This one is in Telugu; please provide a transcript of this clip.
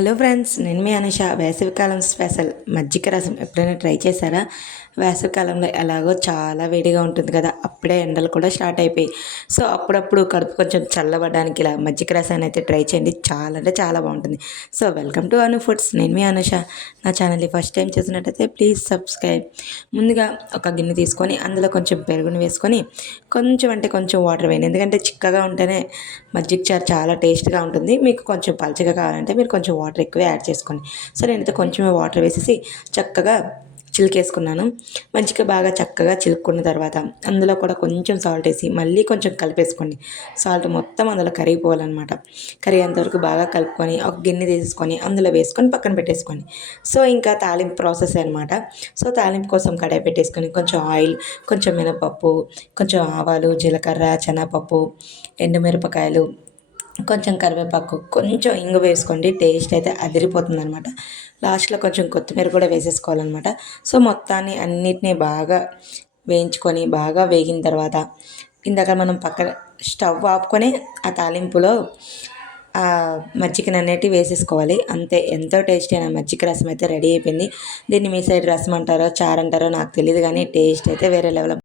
హలో ఫ్రెండ్స్ నేను మీ అనుష. వేసవికాలం స్పెషల్. మజ్జిగ రసం ఎప్పుడైనా ట్రై చేశారా? వేసవికాలంలో ఎలాగో చాలా వేడిగా ఉంటుంది కదా. అప్పుడే ఎండలు కూడా స్టార్ట్ అయిపోయి. సో అప్పుడప్పుడు కడుపు కొంచెం చల్లబడడానికి ఇలా మజ్జిగ రసాన్ని అయితే ట్రై చేయండి. చాలా అంటే చాలా బాగుంటుంది. So welcome to Anu foods. నేను మీ అనుష. నా ఛానల్ని ఫస్ట్ టైం చూసినట్టయితే ప్లీజ్ సబ్స్క్రైబ్. ముందుగా ఒక గిన్నె తీసుకొని అందులో కొంచెం పెరుగుని వేసుకొని కొంచెం అంటే కొంచెం వాటర్ వేయండి. ఎందుకంటే చిక్కగా ఉంటేనే మజ్జిగ చారు చాలా టేస్ట్గా ఉంటుంది. మీకు కొంచెం పలచగా కావాలంటే మీరు కొంచెం వాటర్ వాటర్ ఎక్కువ యాడ్ చేసుకోండి సో నేనైతే కొంచెమే వాటర్ వేసేసి చక్కగా చిలికేసుకున్నాను. మంచిగా బాగా చక్కగా చిలుక్కున్న తర్వాత అందులో కూడా కొంచెం సాల్ట్ వేసి మళ్ళీ కొంచెం కలిపేసుకోండి. సాల్ట్ మొత్తం అందులో కరిగిపోవాలన్నమాట. కరిగేంతవరకు బాగా కలుపుకొని ఒక గిన్నె తీసుకొని అందులో వేసుకొని పక్కన పెట్టేసుకోండి. సో ఇంకా తాలింపు ప్రాసెస్ అనమాట సో తాలింపు కోసం కడాయి పెట్టేసుకొని కొంచెం ఆయిల్ కొంచెం మినపప్పు కొంచెం ఆవాలు జీలకర్ర శనగపప్పు ఎండుమిరపకాయలు కొంచెం కరివేపాకు కొంచెం ఇంగు వేసుకోండి. టేస్ట్ అయితే అదిరిపోతుంది అనమాట లాస్ట్లో కొంచెం కొత్తిమీర కూడా వేసేసుకోవాలన్నమాట. సో మొత్తాన్ని అన్నిటినీ బాగా వేయించుకొని బాగా వేగిన తర్వాత ఇందాక మనం పక్కన స్టవ్ ఆపుకొని ఆ తాలింపులో మజ్జికను అనేటివి వేసేసుకోవాలి. అంతే ఎంతో టేస్టీ అయిన మజ్జిగ రసం అయితే రెడీ అయిపోయింది. దీన్ని మీ సైడ్ రసం అంటారో చారు అంటారో నాకు తెలియదు కానీ టేస్ట్ అయితే వేరే లెవెల్